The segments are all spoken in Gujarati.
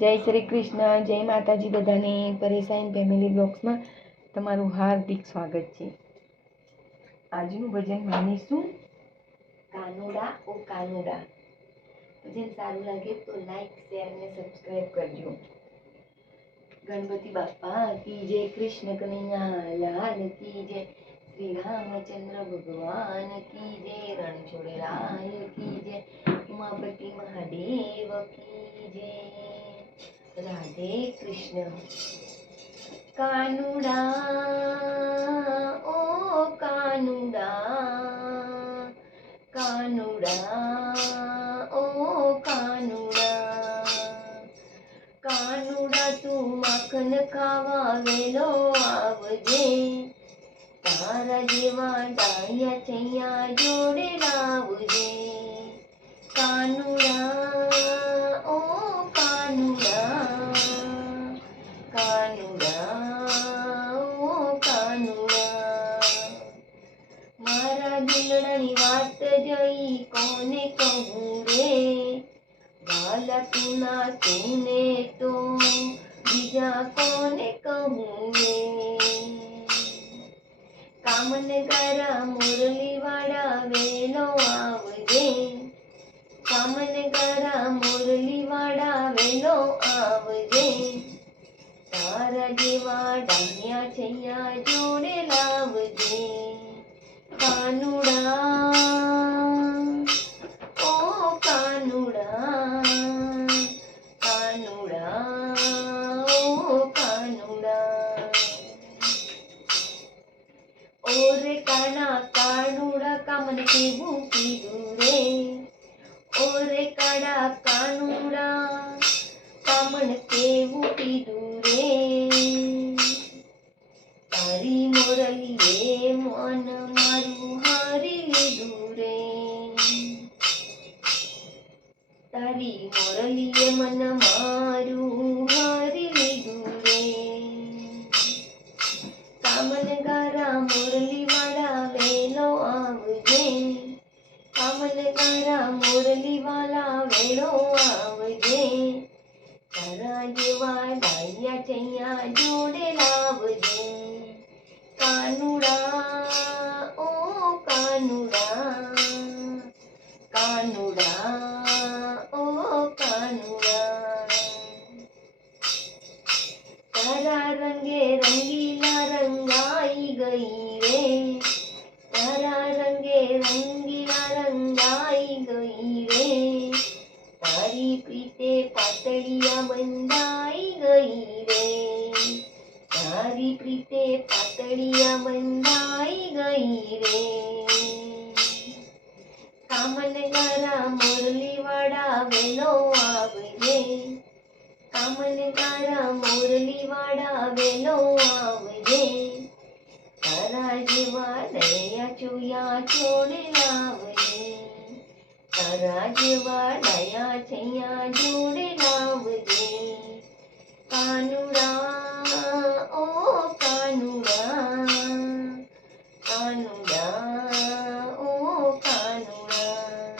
જય શ્રી કૃષ્ણ, જય માતાજી બધાને. પરેશાન ફેમિલી બ્લોગ્સમાં તમારું હાર્દિક સ્વાગત છે. આજનું ભજન માનીશું કાનુડા ઓ કાનુડા. ભજન સારું લાગે તો લાઈક, શેર અને સબસ્ક્રાઇબ કરજો. ગણપતિ બાપા કી જય, કૃષ્ણ કનૈયા લાલ કી જય, શ્રી રામચંદ્ર ભગવાન કી જય, રણછોડરાય કી જય, ઉમાપતિ મહાદેવ કી જય. રાધે કૃષ્ણ. કાનુડા ઓ કાનુડા, કાનુડા ઓ કાનુડા, કાનુડા તું માખણ ખાવા વેલો આવજે, તારા જેવા ડાયા ચૈયા જોડે લાવજે. કાનુડા ઓ કાનુડા, કાનુડા ઓ કાનુડા, મારા દિલડાની વાત જઈ કોને કહું રે, બાલકના તુને તો બીજા કોને કહું રે. કામનગરા મુરલીવાળા વેલો આવજે, કામનગરા મુરલીવાળા વેલો આવજે, તારા જેવા ડાયા છૈયા જોડે લાવજે. કાનુડા ઓ કાનુડા, કાનુડા ઓ કાનુડા, ઓરે કાના કાનુડા કામને કેવું કીધું રે, ઓરે કાળા કાનુડા કામણ કેવું કીધું રે. તારી મોરલીએ મન મારું હારી લીધું રે, તારી મોરલીએ મન મારું હારી લીધું રે. કામનગારા મુરલીવાળા વેલો આવજે, કામનગારા મુરલીવાળા વેલો આવજે, તારા જેવા ડાયા ચૈયા જોડે લાવજે. કાનુડા ઓ કાનુડા, કાનુડા ઓ કાનુડા, તારા રંગે રંગીલા રંગાઈ ગઈ રે, તારા રંગે રંગીલા રંગાઈ ગઈ રે, તારી પ્રીતે પાતળિયા બંધાઈ ગઈ રે, તારી પ્રીતે પાતળિયા બંધાઈ ગઈ રે. કામનગારા મુરલીવાળા વેલો આવજે, કામનગારા મુરલીવાળા વેલો આવજે, તારા જેવા દયા ચોયા છોડે લાવજે, તારા જેવા ડાયા છૈયા જોડે લાવજે. કાનુડા ઓ કાનુડા, કાનુડા ઓ કાનુડા,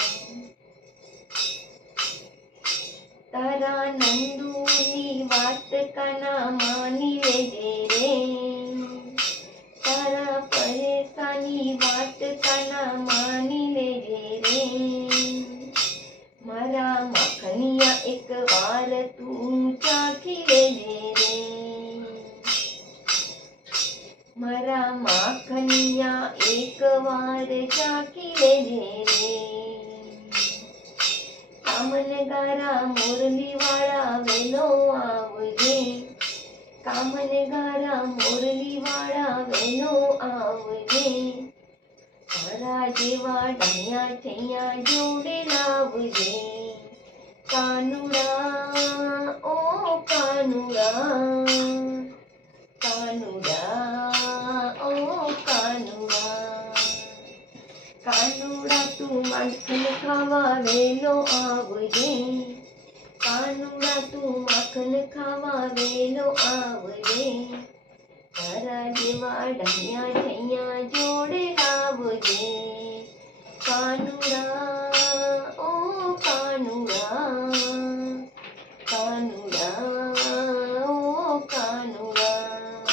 તારા નંદુની વાત કાના માની લેજે રે, તારા પરેશાની વાત કાના માની લેજે રે. મારા માખણિયા એક વાર તું ચાખી લેજે રે, મારા માખણિયા એક વાર ચાખી લેજે રે. કામનગારા મુરલીવાળા વેલો આવજે, કામનગારા મુરલીવાળા વેલો આવજે, તારા જેવા ડાયા છૈયા જોડે લાવજે. કાનુડા ઓ કાનુડા, કાનુડા ઓ કાનુડા, કાનુડા તું માખણ ખાવા વેલો આવજે, કાનુડા તું માખણ ખાવા વેલો આવજે, તારા જેવા ડાયા છૈયા જોડે લાવજે. કાનુડા ઓ કાનુડા, કાનુડા ઓ કાનુડા,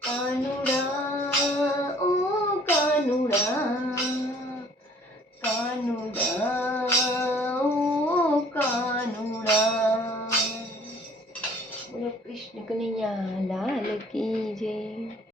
કાનુડા ઓ કાનુડા, કાનુડા ઓ કાનુડા. બોલો કૃષ્ણ કનૈયા લાલ કી જય.